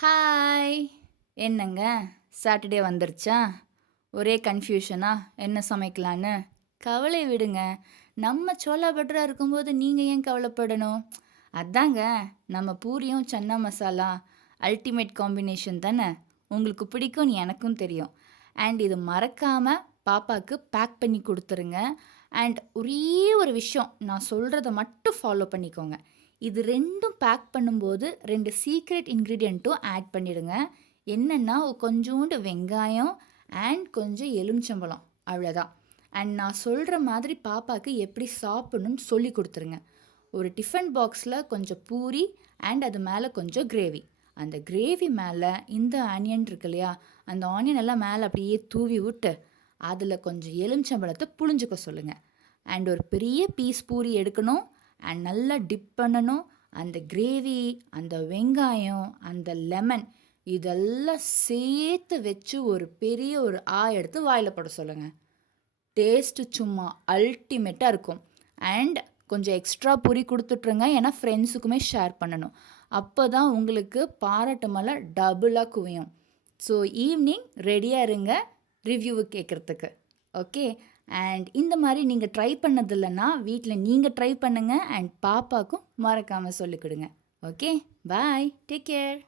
Hi! என்னங்க Saturday வந்துருச்சா? ஒரே கன்ஃப்யூஷனா? என்ன சமைக்கலான்னு? கவலை விடுங்க. நம்ம சோலா பட்டரா இருக்கும்போது நீங்க ஏன் கவலைப்படணும்? அதாங்க நம்ம பூரியும் சன்னா மசாலா அல்டிமேட் காம்பினேஷன் தானே! உங்களுக்கு பிடிக்கும்னு எனக்கும் தெரியும். அண்ட் இது மறக்காம பாப்பாக்கு பேக் பண்ணி குடுத்துருங்க. அண்ட் ஒரே ஒரு விஷயம் நான் சொல்றத மட்டும் ஃபாலோ பண்ணிக்கோங்க. இது 2ம் பேக் பண்ணும்போது 2 சீக்ரெட் இன்கிரீடியன்ட்டும் ஆட் பண்ணிடுங்க. என்னன்னா, கொஞ்சூண்டு வெங்காயம் அண்ட் கொஞ்சம் எலுமிச்சம்பழம் அவ்வளோதான். அண்ட் நான் சொல்ற மாதிரி பாப்பாக்கு எப்படி சாப்பிடணும்னு சொல்லிக் குடுத்துருங்க. ஒரு டிஃபன் பாக்ஸில் கொஞ்சம் பூரி அண்ட் அது மேலே கொஞ்சம் கிரேவி. அந்த கிரேவி மேலே இந்த ஆனியன் இருக்கு இல்லையா? அந்த ஆனியன் எல்லாம் மேலே அப்படியே தூவி விட்டு, அதில் கொஞ்சம் எலுமிச்சம்பழத்த புழிஞ்சுக்க சொல்லுங்க. அண்ட் ஒரு பெரிய பீஸ் பூரி எடுக்கணும். அண்ட் நல்லா டிப் பண்ணணும். அந்த கிரேவி, அந்த வெங்காயம், அந்த லெமன் இதெல்லாம் சேர்த்து வச்சு ஒரு பெரிய ஒரு எடுத்து வாயில போட சொல்லுங்க. டேஸ்ட்டு சும்மா அல்டிமேட்டாக இருக்கும். அண்ட் கொஞ்சம் எக்ஸ்ட்ரா பூரி குடுத்துட்ருங்க. ஏன்னா ஃப்ரெண்ட்ஸுக்குமே ஷேர் பண்ணணும். அப்போ தான் உங்களுக்கு பாராட்டு மழை டபுளாக குவியும். ஸோ ஈவினிங் ரெடியாக இருங்க ரிவ்யூவு கேட்குறதுக்கு. ஓகே. அண்ட் இந்த மாதிரி நீங்கள் ட்ரை பண்ணதில்லைன்னா வீட்டில் நீங்கள் ட்ரை பண்ணுங்கள். அண்ட் பாப்பாக்கும் மறக்காமல் சொல்லிக் கொடுங்க. ஓகே. பாய். Take care.